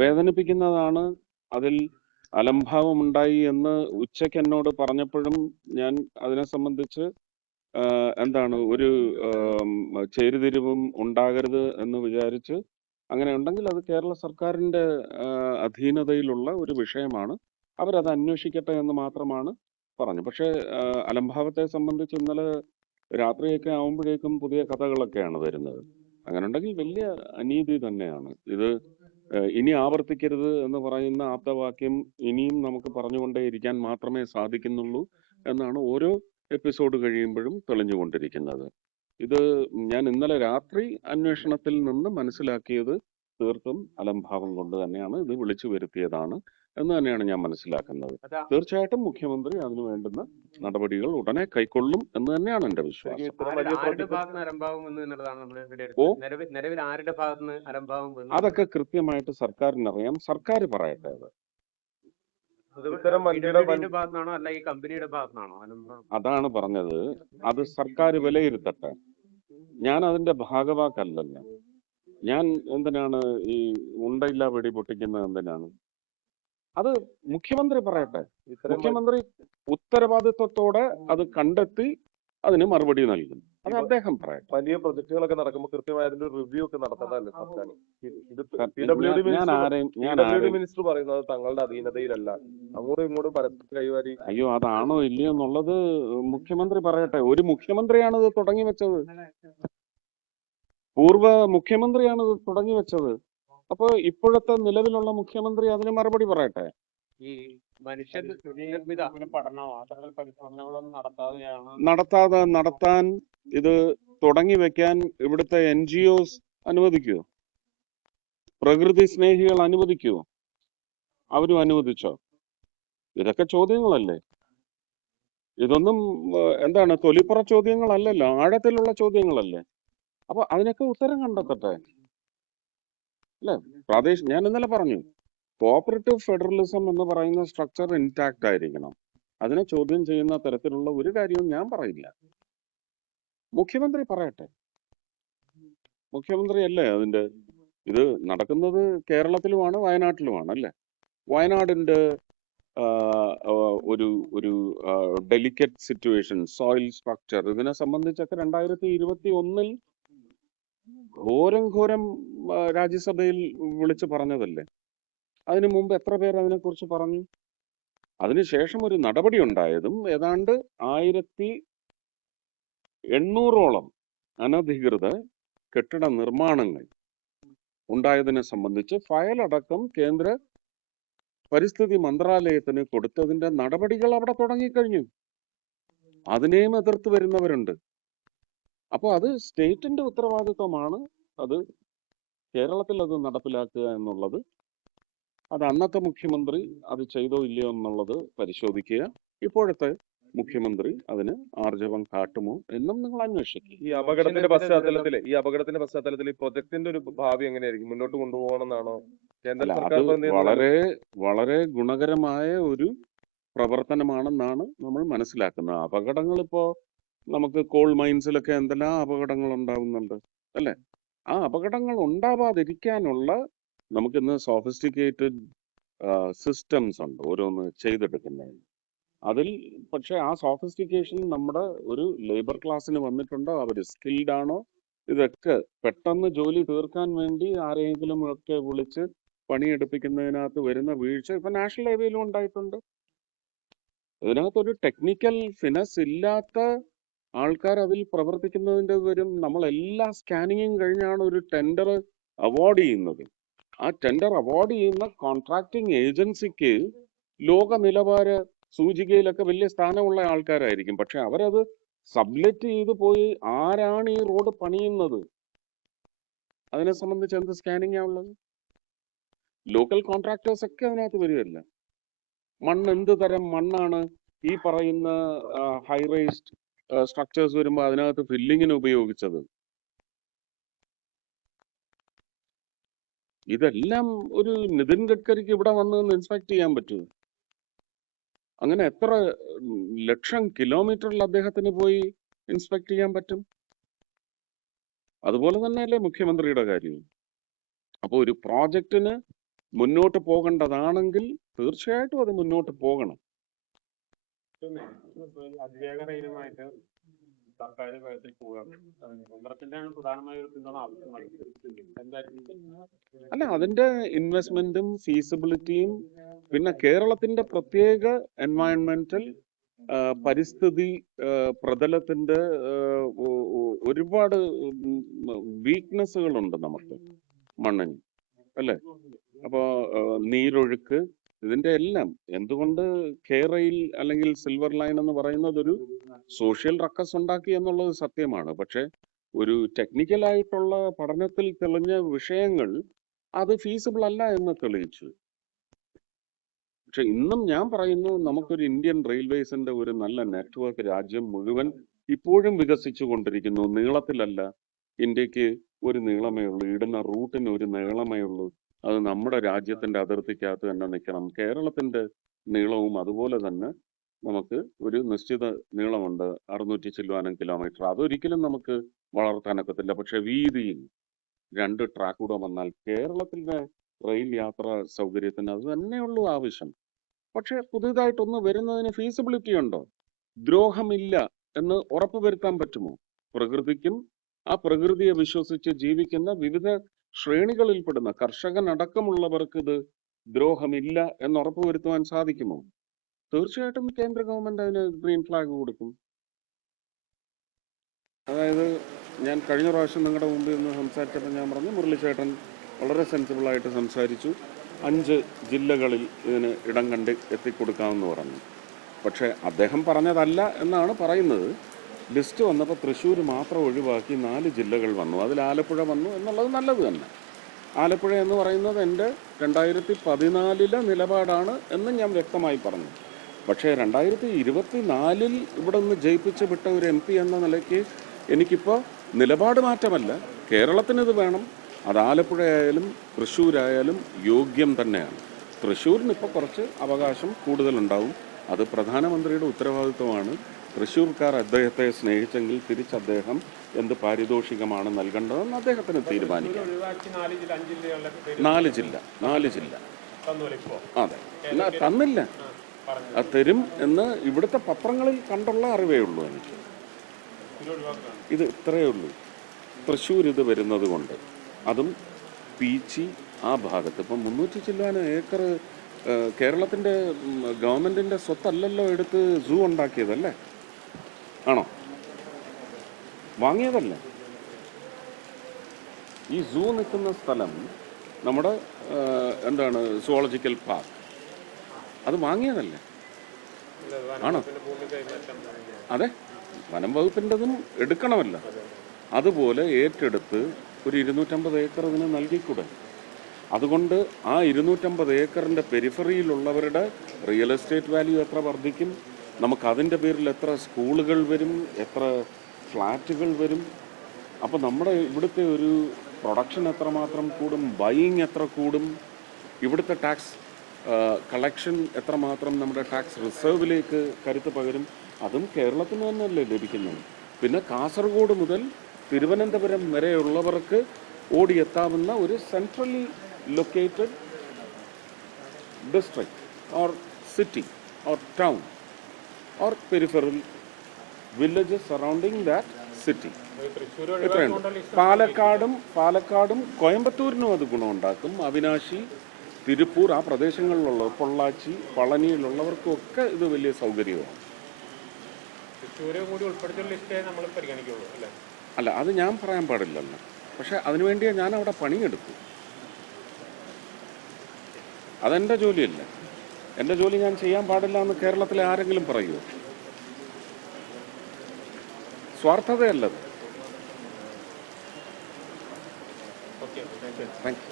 വേദനിപ്പിക്കുന്നതാണ്. അതിൽ അലംഭാവമുണ്ടായി എന്ന് ഉച്ചയ്ക്ക് എന്നോട് പറഞ്ഞപ്പോഴും ഞാൻ അതിനെ സംബന്ധിച്ച് എന്താണ് ഒരു ചേരിതിരിവും ഉണ്ടാകരുത് എന്ന് വിചാരിച്ച്, അങ്ങനെ ഉണ്ടെങ്കിൽ അത് കേരള സർക്കാരിന്റെ അധീനതയിലുള്ള ഒരു വിഷയമാണ്, അവരത് അന്വേഷിക്കട്ടെ എന്ന് മാത്രമാണ് പറഞ്ഞു. പക്ഷേ അലംഭാവത്തെ സംബന്ധിച്ച് ഇന്നലെ രാത്രിയൊക്കെ ആവുമ്പോഴേക്കും പുതിയ കഥകളൊക്കെയാണ് വരുന്നത്. അങ്ങനെ ഉണ്ടെങ്കിൽ വലിയ അനീതി തന്നെയാണ് ഇത്. ഇനി ആവർത്തിക്കരുത് എന്ന് പറയുന്ന ആപ്തവാക്യം ഇനിയും നമുക്ക് പറഞ്ഞുകൊണ്ടേയിരിക്കാൻ മാത്രമേ സാധിക്കുന്നുള്ളൂ എന്നാണ് ഓരോ എപ്പിസോഡ് കഴിയുമ്പോഴും തെളിഞ്ഞുകൊണ്ടിരിക്കുന്നത്. ഇത് ഞാൻ ഇന്നലെ രാത്രി അന്വേഷണത്തിൽ നിന്ന് മനസ്സിലാക്കിയത് തീർത്തും അലംഭാവം കൊണ്ട് തന്നെയാണ്, ഇത് വിളിച്ചു വരുത്തിയതാണ് എന്ന് തന്നെയാണ് ഞാൻ മനസ്സിലാക്കുന്നത്. തീർച്ചയായിട്ടും മുഖ്യമന്ത്രി അതിനു വേണ്ടുന്ന നടപടികൾ ഉടനെ കൈക്കൊള്ളും എന്ന് തന്നെയാണ് എന്റെ വിശ്വാസം. അതൊക്കെ കൃത്യമായിട്ട് സർക്കാരിനറിയാം, സർക്കാർ പറയട്ടെ. അതാണ് പറഞ്ഞത്, അത് സർക്കാർ വിലയിരുത്തട്ടെ. ഞാൻ അതിന്റെ ഭാഗവാക്കല്ലല്ലോ. ഞാൻ എന്തിനാണ് ഈ ഉണ്ടയില്ല വെടി പൊട്ടിക്കുന്നത്? എന്തിനാണ്? അത് മുഖ്യമന്ത്രി പറയട്ടെ. മുഖ്യമന്ത്രി ഉത്തരവാദിത്വത്തോടെ അത് കണ്ടെത്തി അതിന് മറുപടി നൽകും. അത് അദ്ദേഹം പറയട്ടെ. വലിയ പ്രൊജക്ടുകളൊക്കെ നടക്കുമ്പോൾ കൃത്യമായ അതിന്റെ റിവ്യൂ ഒക്കെ നടത്തേണ്ടതല്ലേ സർക്കാർ? മിനിസ്റ്റർ പറയുന്നത് തങ്ങളുടെ അധീനതയിലല്ല, അങ്ങോട്ടും ഇങ്ങോട്ടും പരസ്പരം കൈവാരി. അയ്യോ, അതാണോ ഇല്ലയോ എന്നുള്ളത് മുഖ്യമന്ത്രി പറയട്ടെ. ഒരു മുഖ്യമന്ത്രിയാണ് ഇത് തുടങ്ങി വെച്ചത്, പൂർവ്വ മുഖ്യമന്ത്രിയാണ് ഇത് തുടങ്ങി വെച്ചത്. അപ്പൊ ഇപ്പോഴത്തെ നിലവിലുള്ള മുഖ്യമന്ത്രി അതിന് മറുപടി പറയട്ടെ. ഈ മനുഷ്യനിർമ്മിത പഠനമോ അത്തരം പരിശോധനകളൊന്നും നടത്താൻ ഇത് തുടങ്ങി വെക്കാൻ ഇവിടുത്തെ NGOs അനുവദിക്കുവോ? പ്രകൃതി സ്നേഹികൾ അനുവദിക്കുവോ? അവരും അനുവദിച്ചോ? ഇതൊക്കെ ചോദ്യങ്ങളല്ലേ. ഇതൊന്നും എന്താണ് തൊലിപ്പുറ ചോദ്യങ്ങളല്ലല്ലോ, ആഴത്തിലുള്ള ചോദ്യങ്ങളല്ലേ. അപ്പൊ അതിനൊക്കെ ഉത്തരം കണ്ടെത്തട്ടെ അല്ലെ. ഞാൻ ഇന്നലെ പറഞ്ഞു, കോഓപ്പറേറ്റീവ് ഫെഡറലിസം എന്ന് പറയുന്ന സ്ട്രക്ചർ ഇൻടാക്ട് ആയിരിക്കണം. അതിനെ ചോദ്യം ചെയ്യുന്ന തരത്തിലുള്ള ഒരു കാര്യവും ഞാൻ പറയില്ല. മുഖ്യമന്ത്രി പറയട്ടെ. മുഖ്യമന്ത്രി അല്ലേ ഇത് നടക്കുന്നത് കേരളത്തിലുമാണ്, വയനാട്ടിലുമാണ് അല്ലേ. വയനാടിന്റെ ഒരു ഡെലിക്കറ്റ് സിറ്റുവേഷൻ, സോയിൽ സ്ട്രക്ചർ, ഇതിനെ സംബന്ധിച്ചൊക്കെ 2021 ഘോരം രാജ്യസഭയിൽ വിളിച്ചു പറഞ്ഞതല്ലേ. അതിനു മുമ്പ് എത്ര പേർ അതിനെക്കുറിച്ച് പറഞ്ഞു? അതിനുശേഷം ഒരു നടപടി ഉണ്ടായതും ഏതാണ്ട് 1800ഓളം അനധികൃത കെട്ടിട നിർമ്മാണങ്ങൾ ഉണ്ടായതിനെ സംബന്ധിച്ച് ഫയലടക്കം കേന്ദ്ര പരിസ്ഥിതി മന്ത്രാലയത്തിന് കൊടുത്തതിന്റെ നടപടികൾ അവിടെ തുടങ്ങിക്കഴിഞ്ഞു. അതിനെയും എതിർത്ത് വരുന്നവരുണ്ട്. അപ്പോൾ അത് സ്റ്റേറ്റിന്റെ ഉത്തരവാദിത്വമാണ്. അത് കേരളത്തിൽ അത് നടപ്പിലാക്കുക എന്നുള്ളത്, അത് അന്നത്തെ മുഖ്യമന്ത്രി അത് ചെയ്തോ ഇല്ലയോ എന്നുള്ളത് പരിശോധിക്കുക. ഇപ്പോഴത്തെ മുഖ്യമന്ത്രി അതിന് ആർജവം കാട്ടുമോ എന്നും നിങ്ങൾ അന്വേഷിക്കും. ഈ അപകടത്തിന്റെ പശ്ചാത്തലത്തിൽ ഈ പ്രൊജക്ടിന്റെ ഒരു ഭാവി എങ്ങനെയായിരിക്കും? മുന്നോട്ട് കൊണ്ടുപോകണമെന്നാണോ കേന്ദ്ര സർക്കാർ? വളരെ വളരെ ഗുണകരമായ ഒരു പ്രവർത്തനമാണെന്നാണ് നമ്മൾ മനസ്സിലാക്കുന്നത്. അപകടങ്ങൾ ഇപ്പോ നമുക്ക് കോൾ മൈൻസിലൊക്കെ എന്തെല്ലാം അപകടങ്ങൾ ഉണ്ടാവുന്നുണ്ട് അല്ലെ. ആ അപകടങ്ങൾ ഉണ്ടാവാതിരിക്കാനുള്ള നമുക്കിന്ന് സോഫിസ്റ്റിക്കേറ്റഡ് സിസ്റ്റംസ് ഉണ്ട് ഓരോന്ന് ചെയ്തെടുക്കുന്നതിന്. അതിൽ പക്ഷെ ആ സോഫിസ്റ്റിക്കേഷൻ നമ്മുടെ ഒരു ലേബർ ക്ലാസ്സിന് വന്നിട്ടുണ്ടോ, അവർ സ്കിൽഡ് ആണോ? ഇതൊക്കെ പെട്ടെന്ന് ജോലി തീർക്കാൻ വേണ്ടി ആരെങ്കിലും ഒക്കെ വിളിച്ച് പണിയെടുപ്പിക്കുന്നതിനകത്ത് വരുന്ന വീഴ്ച ഇപ്പൊ നാഷണൽ ഹൈവേയിലും ഉണ്ടായിട്ടുണ്ട്. ഇതിനകത്തൊരു ടെക്നിക്കൽ ഫിനസ് ഇല്ലാത്ത ആൾക്കാർ അതിൽ പ്രവർത്തിക്കുന്നതിൻ്റെ വരും. നമ്മളെല്ലാ സ്കാനിങ്ങും കഴിഞ്ഞാണ് ഒരു ടെൻഡർ അവാർഡ് ചെയ്യുന്നത്. ആ ടെൻഡർ അവാർഡ് ചെയ്യുന്ന കോൺട്രാക്ടിങ് ഏജൻസിക്ക് ലോക നിലവാര സൂചികയിലൊക്കെ വലിയ സ്ഥാനമുള്ള ആൾക്കാരായിരിക്കും. പക്ഷെ അവരത് സബ്ലെറ്റ് ചെയ്ത് പോയി ആരാണ് ഈ റോഡ് പണിയുന്നത്, അതിനെ സംബന്ധിച്ച് എന്ത് സ്കാനിങ്ങാ ഉള്ളത്? ലോക്കൽ കോൺട്രാക്ടേഴ്സ് ഒക്കെ അതിനകത്ത് വരികയല്ല. മണ്ണ് എന്ത് തരം മണ്ണാണ് ഈ പറയുന്ന ഹൈ റൈസ്ഡ് സ്ട്രക്ചേഴ്സ് വരുമ്പോൾ അതിനകത്ത് ഫില്ലിങ്ങിന് ഉപയോഗിച്ചത്? ഇതെല്ലാം ഒരു നിതിൻ ഗഡ്കരിക്ക് ഇവിടെ വന്ന് ഇൻസ്പെക്ട് ചെയ്യാൻ പറ്റുമോ? അങ്ങനെ എത്ര ലക്ഷം കിലോമീറ്ററിൽ അദ്ദേഹത്തിന് പോയി ഇൻസ്പെക്ട് ചെയ്യാൻ പറ്റും? അതുപോലെ തന്നെയല്ലേ മുഖ്യമന്ത്രിയുടെ കാര്യം. അപ്പോൾ ഒരു പ്രോജക്റ്റിന് മുന്നോട്ട് പോകേണ്ടതാണെങ്കിൽ തീർച്ചയായിട്ടും അത് മുന്നോട്ട് പോകണം. അതിവേഗ റെയിലുമായിട്ട് സർക്കാർ വേഗത്തിൽ പോവുകയാണ്. കേന്ദ്രത്തിന്റെയാണ് പ്രധാനമായ ഒരു പിന്തുണ ആവശ്യമാണ്. എന്തായാലും അല്ല, അതിന്റെ ഇൻവെസ്റ്റ്മെന്റും ഫീസിബിലിറ്റിയും പിന്നെ കേരളത്തിന്റെ പ്രത്യേക എൻവയൺമെന്റൽ പരിസ്ഥിതി പ്രതലത്തിന്റെ ഒരുപാട് വീക്ക്നെസ്സുകളുണ്ട് നമുക്ക് മണ്ണിന്, അല്ലേ? അപ്പോ നീരൊഴുക്ക്, ഇതിന്റെ എല്ലാം എന്തുകൊണ്ട് കെയറയിൽ അല്ലെങ്കിൽ സിൽവർ ലൈൻ എന്ന് പറയുന്നത് ഒരു സോഷ്യൽ റക്കസ് ഉണ്ടാക്കി എന്നുള്ളത് സത്യമാണ്. പക്ഷെ ഒരു ടെക്നിക്കലായിട്ടുള്ള പഠനത്തിൽ തെളിഞ്ഞ വിഷയങ്ങൾ അത് ഫീസിബിൾ അല്ല എന്ന് തെളിയിച്ചു. പക്ഷെ ഇന്നും ഞാൻ പറയുന്നു, നമുക്കൊരു ഇന്ത്യൻ റെയിൽവേസിന്റെ ഒരു നല്ല നെറ്റ്വർക്ക് രാജ്യം മുഴുവൻ ഇപ്പോഴും വികസിച്ചു കൊണ്ടിരിക്കുന്നു. നീളത്തിലല്ല, ഇന്ത്യക്ക് ഒരു നീളമേ ഉള്ളൂ, ഇടുന്ന റൂട്ടിന് ഒരു നീളമേ ഉള്ളൂ. അത് നമ്മുടെ രാജ്യത്തിന്റെ അതിർത്തിക്കകത്ത് തന്നെ നിൽക്കണം. കേരളത്തിന്റെ നീളവും അതുപോലെ തന്നെ നമുക്ക് ഒരു നിശ്ചിത നീളമുണ്ട്, 600 ചില്ലുവാനും കിലോമീറ്റർ. അതൊരിക്കലും നമുക്ക് വളർത്താനൊക്കത്തില്ല. പക്ഷെ വീതിയിൽ 2 ട്രാക്ക് കൂടെ വന്നാൽ കേരളത്തിന്റെ റെയിൽ യാത്രാ സൗകര്യത്തിന് അത് തന്നെയുള്ളൂ ആവശ്യം. പക്ഷെ പുതിയതായിട്ടൊന്ന് വരുന്നതിന് ഫീസിബിലിറ്റി ഉണ്ടോ? ദ്രോഹമില്ല എന്ന് ഉറപ്പുവരുത്താൻ പറ്റുമോ? പ്രകൃതിക്കും ആ പ്രകൃതിയെ വിശ്വസിച്ച് ജീവിക്കുന്ന വിവിധ ശ്രേണികളിൽപ്പെടുന്ന കർഷകനടക്കമുള്ളവർക്ക് ഇത് ദ്രോഹമില്ല എന്ന് ഉറപ്പുവരുത്തുവാൻ സാധിക്കുമോ? തീർച്ചയായിട്ടും കേന്ദ്ര ഗവൺമെന്റ് അതിന് ഗ്രീൻ ഫ്ലാഗ് കൊടുക്കും. അതായത് ഞാൻ കഴിഞ്ഞ പ്രാവശ്യം നിങ്ങളുടെ മുമ്പിൽ നിന്ന് സംസാരിച്ചപ്പോൾ ഞാൻ പറഞ്ഞു, മുരളിച്ചേട്ടൻ വളരെ സെൻസിബിളായിട്ട് സംസാരിച്ചു. 5 ജില്ലകളിൽ ഇതിന് ഇടം കണ്ട് എത്തിക്കൊടുക്കാമെന്ന് പറഞ്ഞു. പക്ഷേ അദ്ദേഹം പറഞ്ഞതല്ല എന്നാണ് പറയുന്നത്. ലിസ്റ്റ് വന്നപ്പോൾ തൃശ്ശൂർ മാത്രം ഒഴിവാക്കി 4 ജില്ലകൾ വന്നു. അതിൽ ആലപ്പുഴ വന്നു എന്നുള്ളത് നല്ലത് തന്നെ. ആലപ്പുഴ എന്ന് പറയുന്നത് എൻ്റെ 2014 നിലപാടാണ് എന്ന് ഞാൻ വ്യക്തമായി പറഞ്ഞു. പക്ഷേ 2024 ഇവിടെ നിന്ന് ജയിപ്പിച്ച് വിട്ട ഒരു MP എന്ന നിലയ്ക്ക് എനിക്കിപ്പോൾ നിലപാട് മാറ്റമല്ല, കേരളത്തിനിത് വേണം. അത് ആലപ്പുഴയായാലും തൃശ്ശൂരായാലും യോഗ്യം തന്നെയാണ്. തൃശ്ശൂരിന് ഇപ്പോൾ കുറച്ച് അവകാശം കൂടുതലുണ്ടാവും. അത് പ്രധാനമന്ത്രിയുടെ ഉത്തരവാദിത്വമാണ്. തൃശ്ശൂർക്കാർ അദ്ദേഹത്തെ സ്നേഹിച്ചെങ്കിൽ തിരിച്ച് അദ്ദേഹം എന്ത് പാരിതോഷികമാണ് നൽകേണ്ടതെന്ന് അദ്ദേഹത്തിന് തീരുമാനിക്കാം. 4 ജില്ല അതെ, തന്നില്ല. അത് തരും എന്ന് ഇവിടുത്തെ പത്രങ്ങളിൽ കണ്ടുള്ള അറിവേ ഉള്ളൂ എനിക്ക്. ഇത് ഇത്രയേ ഉള്ളൂ. തൃശ്ശൂർ ഇത് വരുന്നത് കൊണ്ട്, അതും പീച്ചി ആ ഭാഗത്ത് ഇപ്പം 300 ചില്ലാനം ഏക്കർ കേരളത്തിൻ്റെ ഗവൺമെൻറ്റിൻ്റെ സ്വത്തല്ലല്ലോ എടുത്ത് സൂ ഉണ്ടാക്കിയതല്ലേ? ആണോ? വാങ്ങിയതല്ലേ? ഈ സൂ നിൽക്കുന്ന സ്ഥലം നമ്മുടെ എന്താണ് സുവോളജിക്കൽ പാർക്ക്, അത് വാങ്ങിയതല്ലേ? ആണോ? അതെ, വനം വകുപ്പിൻ്റെതും എടുക്കണമല്ലോ. അതുപോലെ ഏറ്റെടുത്ത് ഒരു 250 ഏക്കർ ഇതിന് നൽകിക്കൂടെ? അതുകൊണ്ട് ആ 250 ഏക്കറിൻ്റെ പെരിഫറിയിലുള്ളവരുടെ റിയൽ എസ്റ്റേറ്റ് വാല്യൂ എത്ര വർദ്ധിക്കും? നമുക്ക് അതിൻ്റെ പേരിൽ എത്ര സ്കൂളുകൾ വരും, എത്ര ഫ്ലാറ്റുകൾ വരും? അപ്പോൾ നമ്മുടെ ഇവിടുത്തെ ഒരു പ്രൊഡക്ഷൻ എത്രമാത്രം കൂടും, ബൈയിങ് എത്ര കൂടും, ഇവിടുത്തെ ടാക്സ് കളക്ഷൻ എത്രമാത്രം നമ്മുടെ ടാക്സ് റിസർവിലേക്ക് കരുത്ത് പകരും. അതും കേരളത്തിന് തന്നെയല്ലേ ലഭിക്കുന്നത്. പിന്നെ കാസർഗോഡ് മുതൽ തിരുവനന്തപുരം വരെയുള്ളവർക്ക് ഓടിയെത്താവുന്ന ഒരു centrally located district or city or town or peripheral villages surrounding that city. എത്രയുണ്ട്? പാലക്കാടും കോയമ്പത്തൂരിനും അത് ഗുണമുണ്ടാക്കും. അവിനാശി, തിരുപ്പൂർ, ആ പ്രദേശങ്ങളിലുള്ള പൊള്ളാച്ചി, പളനിയിലുള്ളവർക്കൊക്കെ ഇത് വലിയ സൗകര്യമാണ്. അല്ല, അത് ഞാൻ പറയാൻ പാടില്ലല്ലോ. പക്ഷെ അതിനുവേണ്ടിയേ ഞാൻ അവിടെ പണിയെടുത്തു. അതെൻ്റെ ജോലിയല്ല. എൻ്റെ ജോലി ഞാൻ ചെയ്യാൻ പാടില്ല എന്ന് കേരളത്തിലെ ആരെങ്കിലും പറയുമോ? സ്വാർത്ഥതയല്ലത്. Thank U.